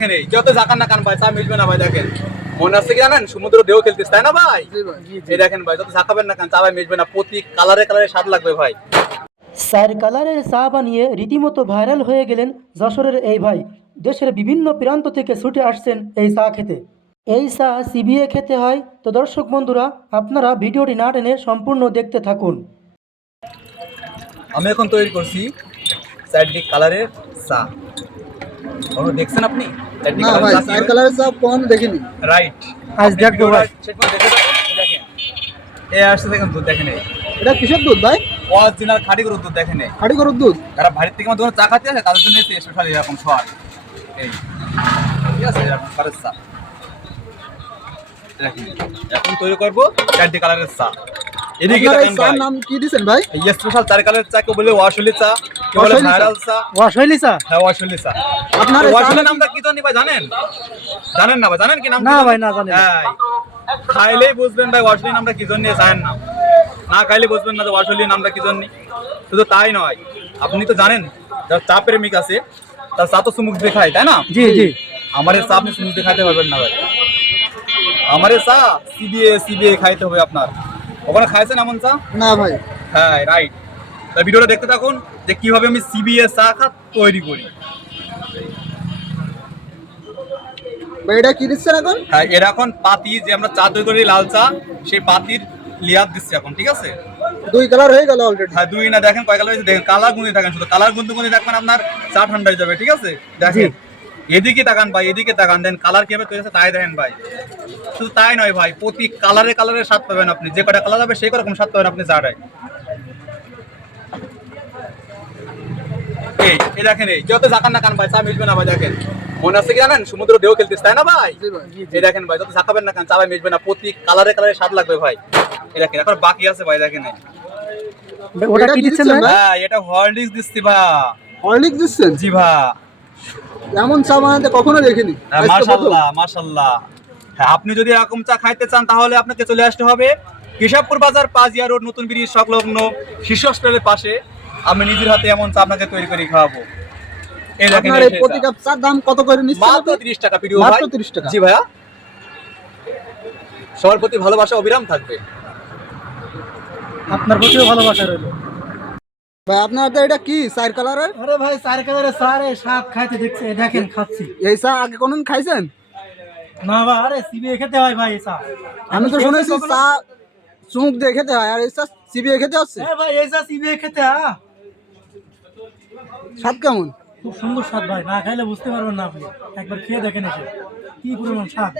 দেখেন যত জাকান না কান ভাই চা মিটবে না ভাই দেখেন। মনে হচ্ছে কি জানেন? সমুদ্র ঢেউ খেলতেছ তাই না ভাই? এই দেখেন ভাই যত ঝাঁকাবেন না কান চা ভাই মিটবে না। প্রতি কালারে কালারে স্বাদ লাগবে ভাই। স্যার কালারের চা বানিয়ে রীতিমতো ভাইরাল হয়ে গেলেন যশোরের এই ভাই। দেশের বিভিন্ন প্রান্ত থেকে ছুটে আসছেন এই চা খেতে। এই চা চিবিয়ে খেতে হয়। তো দর্শক বন্ধুরা আপনারা ভিডিওটি না টেনে সম্পূর্ণ দেখতে থাকুন। আমি এখন তৈরি করছি চারটি কালারের চা। কখনো দেখছেন আপনি? না ভাই চার কালারের চা কোন দেখিনি। রাইট আজ দেখব ভাই। দেখেন। এ আসছে দেখেন দুধ দেখেন এটা কিসের দুধ ভাই? অরিজিনাল খাঁটি গরুর দুধ দেখেন খাঁটি গরুর দুধ? যারা বাড়ির থেকে আমার চা খাতে আসে তাদের জন্য স্পেশাল এরকম সর এই। ঠিক আছে এরকম চা। এখন তৈরি করব চারটি কালারের চা। এদিকে ভাই। নাম কি দিছেন ভাই? স্পেশাল চার কালারের চা কেউ বলে ওয়াশলি চা। হ্যাঁ জানেন? জানেন না ভাই জানেন কি নাম না ভাই, না জানি হ্যাঁ খাইলেই বুঝবেন ভাই ওয়াশলি নামটা কি জন্য জানেন না। না খাইলে বুঝবেন না যে ওয়াশলি নামটা কি জন্য। শুধু তাই নয় আপনি তো জানেন যার চা প্রেমিক আছে তার চা তো সুমুখ দেখায় তাই না? জি জি। আমার চা আপনি সুমুখ দেখাতে পারবেন না ভাই। আমার চা সিবিএ সিবিএ খাইতে হবে আপনার। ওখানে খাইছেন এমন চা? না ভাই। হ্যাঁ রাইট তা ভিডিওটা দেখতে থাকুন যে কীভাবে আমি সিবিএ চা খা তৈরি করি। এটা কি দিচ্ছেন এখন? হ্যাঁ এর এখন পাতি যে আমরা চা তৈরি করি লাল চা সেই পাতির লেয়ার দিচ্ছি এখন ঠিক আছে? দুই কালার হয়ে গেল অলরেডি হ্যাঁ দুই না দেখেন কয় কালার হয়েছে? দেখেন কালার গুঁড়ি থাকেন শুধু। কালার গুঁড়ি গুঁড়ি দেখবেন আপনার চা ঠান্ডা হয়ে যাবে ঠিক আছে? দেখেন এদিকে তাকান ভাই এদিকে তাকান। দেন কালার কীভাবে তৈরি হচ্ছে তাই দেখেন ভাই। শুধু তাই নয় ভাই প্রতি কালারে কালারে স্বাদ পাবেন আপনি। যে কটা কালার হবে সেই রকম স্বাদ পাবেন আপনি চাটায় এই এই দেখেন এই যত জাকান না কান ভাই চা না ভাই দেখেন। মনে হচ্ছে কি জানেন? সমুদ্র ঢেউ খেলতেছ তাই না ভাই? এই দেখেন ভাই যত ঝাঁকাবেন না কেন চা ভাই না প্রতি কালারে কালারে স্বাদ লাগবে ভাই। এই দেখেন এখন বাকি আছে ভাই দেখেন এই। ওটা কি দিচ্ছেন ভাই? হ্যাঁ এটা হরলিক্স দিচ্ছি ভাই। হরলিক্স দিচ্ছেন? জি ভাই। এমন চা বানাতে কখনো দেখিনি। হ্যাঁ। মাশাল্লাহ মাশাল্লাহ হ্যাঁ আপনি যদি এরকম চা খাইতে চান তাহলে আপনাকে চলে আসতে হবে কেশবপুর বাজার পাজিয়া রোড নতুন ব্রিজ সংলগ্ন শীর্ষ হোস্টেলের পাশে। আমি নিজের হাতে এমন চা আপনাকে তৈরি করে খাওয়াবো। এই দেখেন আপনার এই এই প্রতি কাপ চার দাম কত করে নিচ্ছেন মাত্র আপনি? তিরিশ টাকা প্রিয় মাত্র 30 টাকা। জি ভাইয়া। সবার প্রতি ভালোবাসা অবিরাম থাকবে। আপনার প্রতিও ভালোবাসা রইল। ভাই আপনার তো এটা কি চার কালারের? আরে ভাই চার কালারের চা শাক খাইতে দেখছে। দেখেন খাচ্ছি। এই চা আগে কোনদিন খাইছেন? না ভাই আরে চিবিয়ে খেতে হয় ভাই এই চা। আমি তো শুনেছি? চা চুমুক দিয়ে খেতে হয় আর এই চা চিবিয়ে খেতে হচ্ছে? হ্যাঁ ভাই এই চা চিবিয়ে খেতে স্বাদ কেমন? খুব সুন্দর স্বাদ ভাই, না খাইলে বুঝতে পারবেন না আপনি। একবার খেয়ে দেখেন এসে। কি পরিমাণ স্বাদ।